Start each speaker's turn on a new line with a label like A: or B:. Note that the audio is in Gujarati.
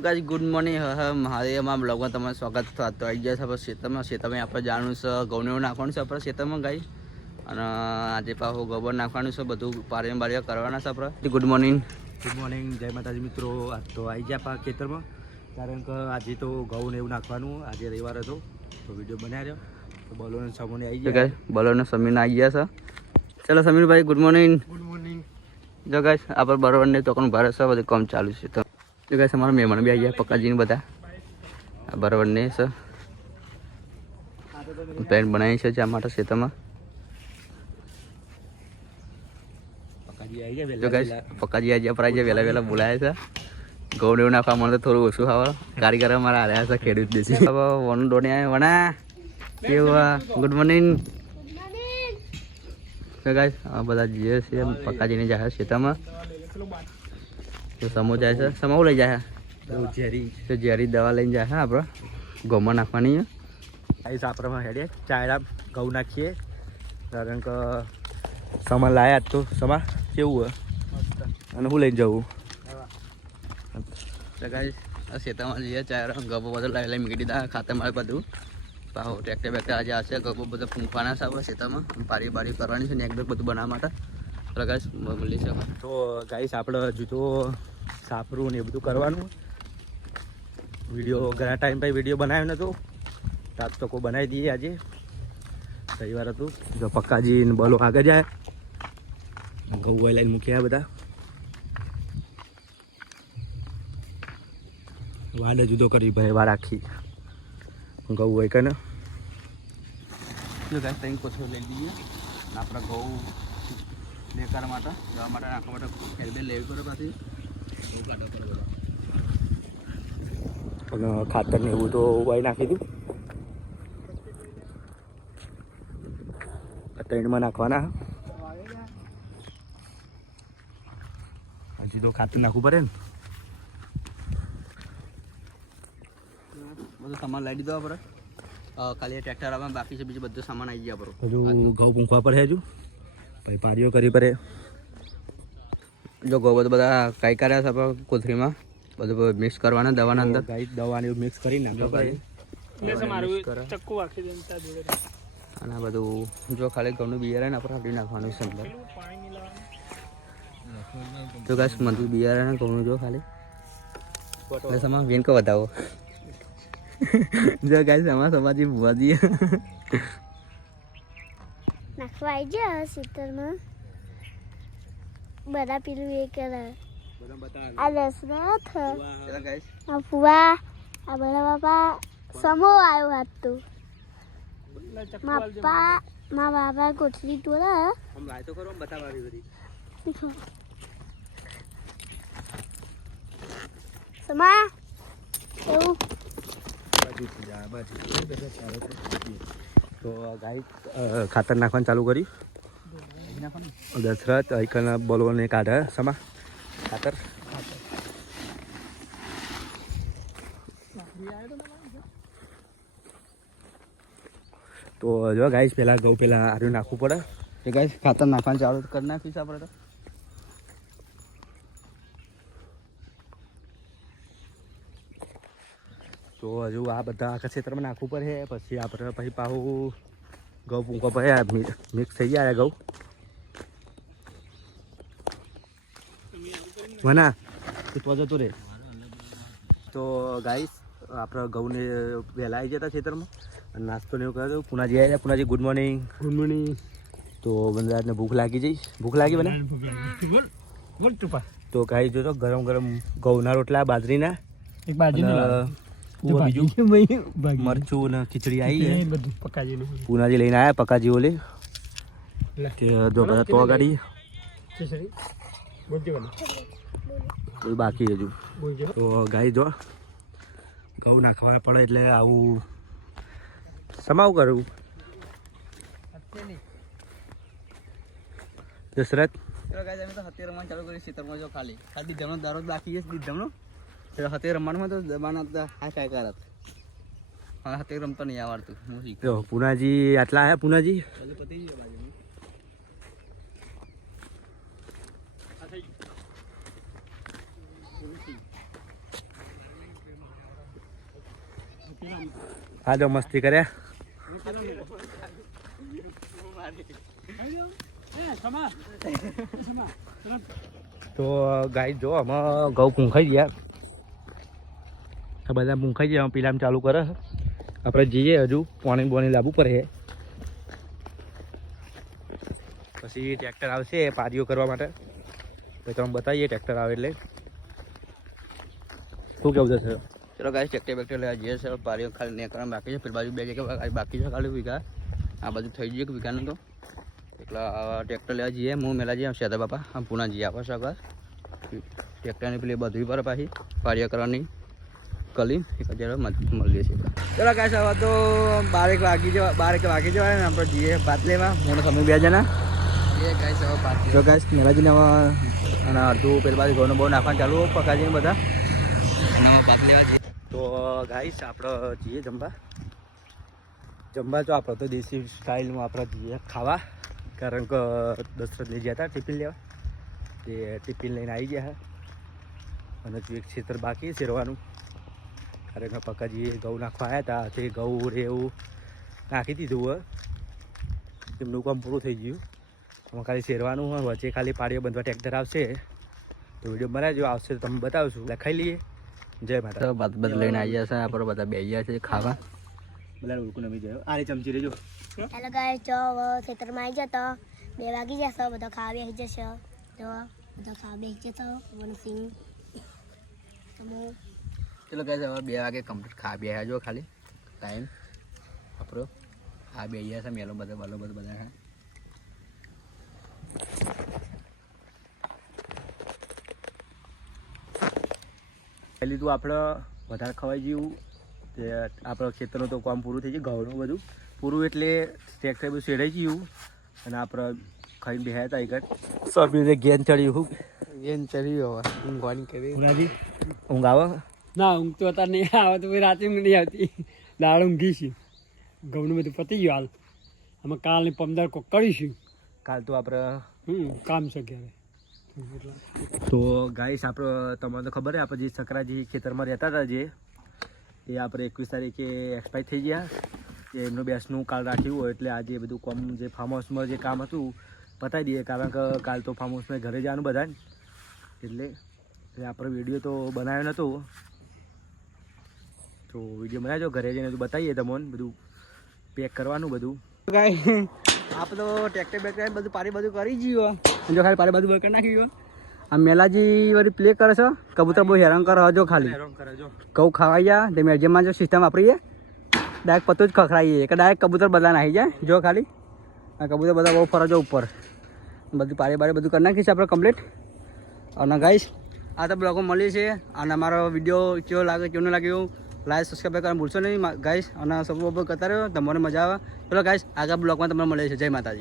A: ગાઈસ ગુડ મોર્નિંગ મહાદેવમાં બ્લોગમાં તમારું સ્વાગત છે. તો આવી ગયા છે આપણે ખેતરમાં ખેતરમાં આપણે જાણવું છે ઘઉંને એવું નાખવાનું છે આપણે ખેતરમાં ગાઈ અને આજે પાછું ગોબર નાખવાનું છે બધું પારીને બારીઓ કરવાના છે આપણે. ગુડ મોર્નિંગ
B: ગુડ મોર્નિંગ જય માતાજી મિત્રો. આજ તો આવી ગયા આપણા ખેતરમાં કારણ કે આજે તો ઘઉં એવું નાખવાનું. આજે રવિવાર હતો તો વીડિયો બનાવી રહ્યો તો બલોને સમૂહને આવી ગયા.
A: ગાઈસ બલોને સમીર આવી ગયા છે. ચલો સમીરભાઈ ગુડ મોર્નિંગ
B: ગુડ મોર્નિંગ
A: જો ગાઈસ આપણે બરોબર ને તો ભારત છે બધું કામ ચાલુ છે. તો જો ગાઈસ અમારા મહેમાન બી આવી ગયા પક્કાજીને બધા. આ બરોબર ને છે. પ્લેન બનાવી છે જ્યાં માટે ખેતરમાં ગાઈસ પક્કાજી આજે આપણે આજે વહેલા વહેલા બોલાયા છે. ઘઉં ને નાખવા મને તો થોડું ઓછું ખાવા. કારીગર અમારા હાર્યા છે ખેડૂત દેશી. હવે વન ડોને વણા. કેવું ગુડ મોર્નિંગ તો ગાઈસ આ બધા જે છીએ પક્કાજીને જાય છે ખેતરમાં તો સમો જાય છે. સમો લઈ જાય
B: ઝેરી
A: તો ઝેરી દવા લઈને જાય છે આપણે. ઘઉંમાં નાખવાની
B: આઈસ સાપરામાં હેડે ચાયડા ઘઉં નાખીએ. કારણ કે સમા લાયા તો. સમા કેવું હોય? અને હું લઈને જવું?
A: ખેતરમાં જઈએ ચાર ગભો બધો લાવી લઈ મૂકી દીધા ખાતર મારે બધું. પાહો ટ્રેક્ટર બેક્ટર આજે આવશે. ગભો બધો ફૂંકવાના છે આપણે શેતામાં. પારી બારી કરવાની છે ને એક બધું બનાવવા માટે. મળી છે
B: તો ગાઈસ આપણે હજુ તો સાપરું ને એ બધું કરવાનું. વીડિયો, ઘણા ટાઈમ પછી વીડિયો બનાવ્યો નહોતો તાત તો કોઈ બનાવી દઈએ આજે. રવિવાર હતું. જો પક્કાજી ને બલો આગળ જાય. ઘઉં લઈને મૂક્યા બધા. વાડ જુદો કરી ભાઈ વાર આખી. ઘઉં હોય કે ને?
A: જો ગાઈસ ત્રણ કોથળો લઈ લઈએ. આપણે ઘઉં લેકાર માટે જવા માટે નાખવા માટે ખેરબે લેવી પડે પાછી.
B: અને ખાતર ને એવું તો ઉભાઈ નાખી દીધું. ત્રણમાં નાખવાના. હજી તો ખાતર નાખવું પડે ને.
A: બધું સામાન લાવી દીધો આપણે. ખાલી ટ્રેક્ટર આવવાનું બાકી છે બીજું બધું સામાન આવી ગયા બરો
B: હજુ ઘઉં પૂંખવા પડે હજુ. પછી પારીઓ કરી પડે
A: જો ગો બધું બધા કાંઈ કર્યા છે આપણે કોથળીમાં. બધું મિક્સ કરવાના દવાના અંદર.
B: દવાને મિક્સ કરી નાખો ભાઈ.
A: અને બધું જો ખાલી ઘઉંનું બિયારણ આપણે આપી નાખવાનું છે અંદર. જો કાશ મંદિર બિયારણ ઘઉંનું જો ખાલી. સમા વેન કો વધાવો. જો ગાય સમા સમાજી ભુવાજી.
C: નાખવા આવી ગયા સિત્તરમાં બધા પેલું એ કરે. આ દશરથ
A: ચલો
C: આ ફુવા આ બધા બાપા સમો આવ્યો હાથ તો. મા પપ્પા મા બાપા કોઠરી તોડા
A: હમ લાય તો કરો બતાવવાની બધી.
C: સમા એવું.
B: તો ગાઈ ખાતર નાખવાનું ચાલુ કર્યું. દશરથ આઈકન બોલવાને કાઢે, સમા, ખાતર. તો જો ગાઈસ પહેલાં ઘઉં, પહેલાં આર્યું નાખવું પડે.
A: એ ગાઈશ ખાતર નાખવાનું ચાલુ કરી નાખ્યું છે આપણે તો.
B: તો હજુ આ બધા આખા ક્ષેત્રમાં નાખવું પડે. પછી આપણે પછી પાછું ઘઉં પૂંકો પડે મિક્સ થઈ જાય ઘઉં. વના તું તો જતો રે. તો ગાઈસ આપણે ઘઉંને વહેલા આવી જતા ખેતરમાં. અને નાસ્તો ને એવું કર્યો પુનાજી આવ્યા Punaji good morning good morning તો વનરાજને ભૂખ લાગી જઈશ ભૂખ લાગી બને તો ગાઈ જોતો ગરમ ગરમ ઘઉંના રોટલા બાજરીના.
D: એક બાજુ
B: અને બીજું? મરચું ને ખીચડી આવી
D: બધું પકાજી
B: પૂનાજી લઈને આવ્યા પકાજી ઓલે. જો બધા તો ગાડી.
D: બોલજો
B: કોઈ બાકી હજુ. તો ગાય જો ઘઉં નાખવા પડે એટલે આવું. સમાવું કરવું દશરથ?
A: ચલો ગાઈસ અમે તો ચાલુ કરી ખેતરમાં જો ખાલી. ખાલી જમણો દારો બાકી છે દીધમનો તો હતે રમવાનું તો હતા હા કાંઈ કરત હા હતે રમતો નહીં આવડતું હું
B: પુનાજી આટલા આવ્યા પુનાજી?
A: બધું પતી ગયું બાજુ
B: હા જો મસ્તી કર્યા તો ગાય જો આમાં ઘઉં પૂંખાઈ ગયા. આ બધા પૂંખાઈ ગયા પીલામ ચાલુ કરે છે. આપણે જઈએ હજુ, પાણી બોણી લાવવું પડે પછી ટ્રેક્ટર આવશે પારીઓ કરવા માટે. પછી તમે બતાવીએ ટ્રેક્ટર આવે એટલે. શું કેવું છે
A: ચલો ગાઈસ ટ્રેક્ટર બેક્ટર લેવા જઈએ છે પારીઓ ખાલી ને કરવા બાકી છે. પેલી બાજુ બે જગ્યા બાકી છે ખાલી વીઘા. આ બાજુ થઈ ગયું એક વીઘાનું તો. એટલે આ ટ્રેક્ટર લેવા જઈએ હું મેલા જઈએ શેતા બાપા, આમ પુના જઈએ આપણે સગર ટ્રેક્ટરની પેલી બધી પર પાછી પારીઓ કરવાની. કલી એક હજાર મળીએ છીએ. ચલો ગાઈસ હવે તો બારેક વાગી જવા બારેક વાગી જવાય ને આપણે જઈએ પાતલેમાં મોટો સમય બે જણા. જો ગાઈસ મેલાજીને હવે અને અડધું પેલી બાજુ ઘઉંનો બહુ નાખવાનું ચાલુ પકાજીને બધા. નવા લેવા જઈએ.
B: તો ગાઈસ આપણે જઈએ જમવા. જમવા તો આપણે તો દેશી સ્ટાઇલમાં આપણે જઈએ ખાવા. કારણ કે દશરથ લઈ ગયા હતા ટિફિન લેવા. તે ટિફિન લઈને આવી ગયા. અને હજુ એક ક્ષેત્ર બાકી શેરવાનું કારણ કે પકાજીએ ઘઉં નાખવા આવ્યા હતા તે ઘઉં રે એવું નાખી દીધું હોય એમનું કામ પૂરું થઈ ગયું. એમાં ખાલી શેરવાનું હોય વચ્ચે ખાલી પાડીઓ બંધવા ટ્રેક્ટર આવશે. તો વીડિયો બનાવજો આવશે તો તમે બતાવશું. લખાઈ લઈએ. જય માતા
A: તો બાદ બદ લઈને આવી જશે આપણે બધા બે ગયા છે ખાવા.
B: બધા ઉડકું નમી જાય આની ચમચી રેજો.
C: હેલો ગાય જો હવે ખેતરમાં આવી જતો બે વાગી જશે બધા ખાવા બેસી જશે જો બધા ખાવા બેસી જતો વનસિંહ તમે
A: ચલો કહે હવે બે વાગે કમ્પ્લીટ ખા બે જો ખાલી. ટાઈમ આપણો. આ બે ગયા છે મેલો બધા બલો બધા બધા
B: પહેલી તો આપણે વધારે ખવાઈ ગયું. તે આપણા ખેતરનું તો કામ પૂરું થઈ ગયું ઘઉંનું બધું. પૂરું એટલે ટ્રેક્ટર બધું શેડાઈ ગયું. અને આપણે ખાઈને બેહ્યા હતા એક સબીને ગેન ચડ્યું.
A: ગેન ચડ્યું હવે. ઊંઘવાની
B: કરી ઊંઘ આવે
D: ના ઊંઘ તો અત્યારે નહીં આવે તો રાતે ઊંઘ નહીં આવતી. દાળ ઊંઘી છે. ઘઉંનું બધું પતી ગયું હાલ. અમે કાલની પંદર કોક કરીશું.
B: કાલ તો આપણે
D: હમ કામ છે એટલે
B: તો ગાઈસ આપણે તમને તો ખબર છે આપણે જે સકરાજી ખેતરમાં રહેતા હતા જે એ આપણે એકવીસ તારીખે એક્સપાયર થઈ ગયા. એમનું બેસનું કાલ રાખ્યું હોય એટલે આજે બધું કોમ જે ફાર્મ હાઉસમાં જે કામ હતું પતાવી દઈએ કારણ કે કાલ તો ફાર્મ હાઉસમાં ઘરે જવાનું બધાને. એટલે એટલે આપણે વીડિયો તો બનાવ્યો નહોતો તો વીડિયો બનાવજો ઘરે જઈને બધું બતાવીએ તમને બધું પેક કરવાનું બધું.
A: ગાય આપણે તો ટ્રેક્ટર બેક્ટર બધું પારી બધું કરી ગયું. જો ખાલી પારી બધું કરી નાખી ગયો. આ મેલાજી વળી પ્લે કરે છે કબૂતર બહુ હેરાન કરો જો ખાલી. ઘઉં ખાવાઈ જાય તે મેરજીમાં જો સિસ્ટમ વાપરીએ ડાયરેક્ટ પતું જ ખખડાવીએ કે ડાયરેક્ટ કબૂતર બધા નાખી જાય જો ખાલી. આ કબૂતર બધા બહુ ફરજો ઉપર. બધું પારી બારી બધું કરી નાખીશું આપણે કમ્પ્લીટ અને ગાઈશ આ તો બ્લોગો મળીએ છે. અને અમારો વીડિયો કેવો લાગે કેવો ન લાગ્યો લાઈક સબસ્ક્રાઈબ કરવાનું ભૂલશો નહીં ગાઈશ અને સપોર્ટ કરતા રહ્યો, તમને મજા આવે. ચલો ગાઈશ આગળ બ્લોગમાં તમને મળે છે જય માતાજી.